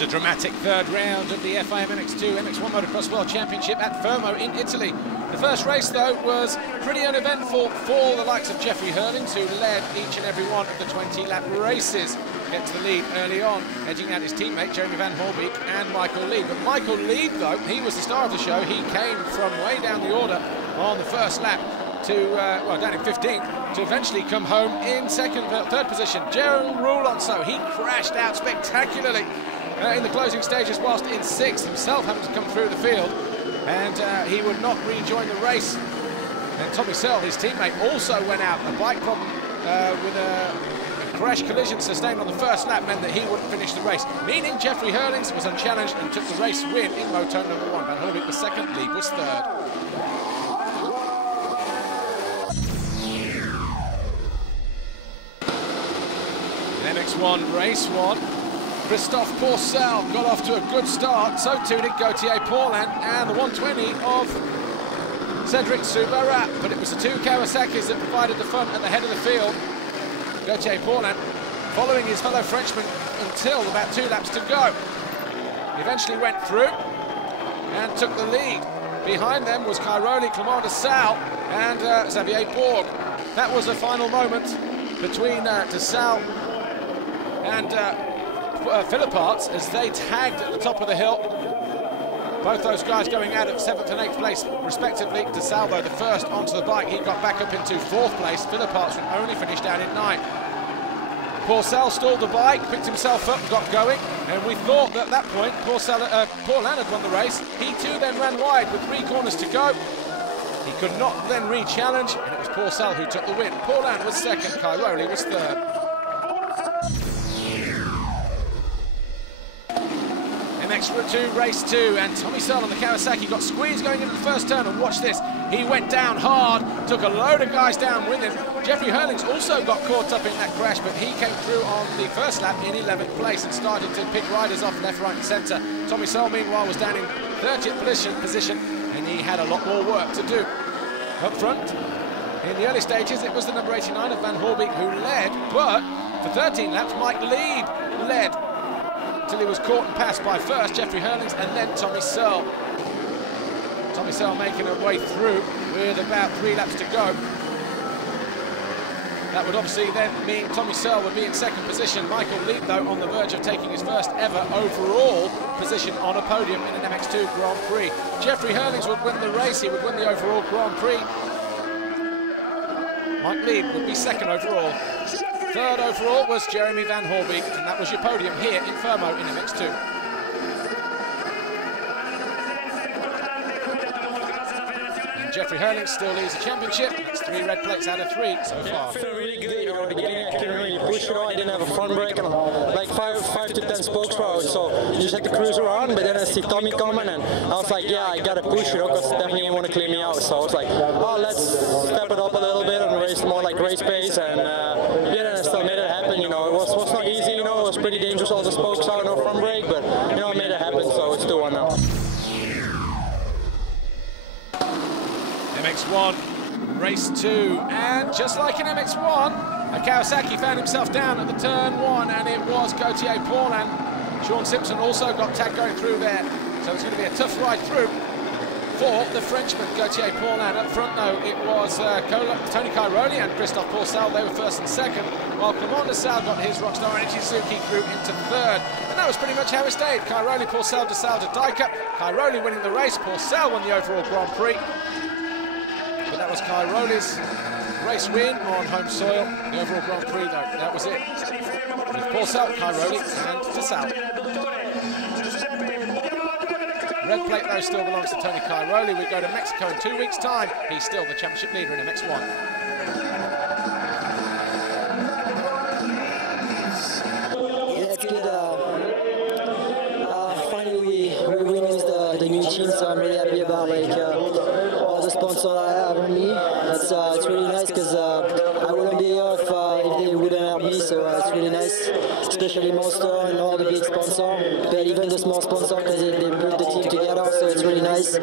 was a dramatic third round of the FIM MX2 MX1 Motocross World Championship at Fermo in Italy. The first race, though, was pretty uneventful for the likes of Jeffrey Herlings, who led each and every one of the 20-lap races. Get to the lead early on, edging out his teammate Jeremy Van Horbeek and Michael Lead. But Michael Lead, though, he was the star of the show. He came from way down the order on the first lap to, well, down in 15th, to eventually come home in third position. Gerald Roulanceau, he crashed out spectacularly in the closing stages, whilst in 6th, himself having to come through the field, and he would not rejoin the race. And Tommy Searle, his teammate, also went out. A bike problem with a crash collision sustained on the first lap meant that he wouldn't finish the race, meaning Jeffrey Herlings was unchallenged and took the race win in moto number 1. Van Horbeek was 2nd, Lead was 3rd. MX1 race 1. Christophe Pourcel got off to a good start, so too did Gauthier Paulin and the 120 of Cedric Soubarat, but it was the two Kawasaki's that provided the fun at the head of the field. Gauthier Paulin following his fellow Frenchman until about 2 laps to go. He eventually went through and took the lead. Behind them was Cairoli, Clément de Salle and Xavier Bourg. That was the final moment between de Salle and Philipparts as they tagged at the top of the hill. Both those guys going out at 7th and 8th place respectively. De Salle, though, the first onto the bike, he got back up into 4th place. Philipparts would only finish down in 9th. Pourcel stalled the bike, picked himself up and got going, and we thought that at that point Paulin had won the race. He too then ran wide with 3 corners to go. He could not then re-challenge, and it was Pourcel who took the win. Paulin was 2nd, Cairoli was 3rd. MX2 race 2, and Tommy Searle on the Kawasaki got squeezed going into the first turn, and watch this, he went down hard, took a load of guys down with him. Jeffrey Herlings also got caught up in that crash, but he came through on the first lap in 11th place and started to pick riders off left, right and centre. Tommy Searle, meanwhile, was down in 30th position, and he had a lot more work to do. Up front, in the early stages, it was the number 89 of Van Horbeek who led, but for 13 laps, Mike Lead led until he was caught and passed by first Jeffrey Herlings and then Tommy Searle. Tommy Searle making her way through with about 3 laps to go. That would obviously then mean Tommy Searle would be in 2nd position. Michael Lead, though, on the verge of taking his first ever overall position on a podium in an MX2 Grand Prix. Jeffrey Herlings would win the race, he would win the overall Grand Prix. Mike Lead would be 2nd overall. 3rd overall was Jeremy Van Horbeek, and that was your podium here in Fermo in MX2. And Jeffrey Herlings still leads the championship. It's 3 red plates out of 3 so far. I feel really good, you know, in the beginning I couldn't really push it all. I didn't have a front brake and like 5 to 10 spokes per hour, so you just had to cruise around. But then I see Tommy coming and I was like, yeah, I gotta push it, because definitely he want to clean me out. So I was like, oh, let's step it up a little bit and race more like race pace, and yeah, then I still made it happen. You know, it was not easy, you know, it was pretty dangerous, all the spokes out, no front brake, but you know, I made it happen, so it's 2-1 now. MX1 race 2, and just like in MX1, a Kawasaki found himself down at the turn 1, and it was Gauthier Paulin. Sean Simpson also got tagged going through there, so it's going to be a tough ride through for the Frenchman Gauthier Paulin. Up front, though, it was Tony Cairoli and Christophe Pourcel. They were 1st and 2nd, while Clément de Salle got his Rockstar Energy Suzuki through into 3rd. And that was pretty much how it stayed. Cairoli, Pourcel, de Salle to Dyker. Cairoli winning the race, Pourcel won the overall Grand Prix. But that was Cairoli's race win on home soil. The overall Grand Prix, though, that was it. With Pourcel, Cairoli and de Salle. Red plate, though, still belongs to Tony Cairoli. We go to Mexico in 2 weeks' time. He's still the championship leader in MX1. Yeah, it's good. Finally, we win with the new team, so I'm really happy about all the sponsors I have on me. It's really nice, because I wouldn't be here if they wouldn't help me, so it's really nice, especially Monster and all the big sponsors, but even the small sponsors, because they put the team together, so it's really nice.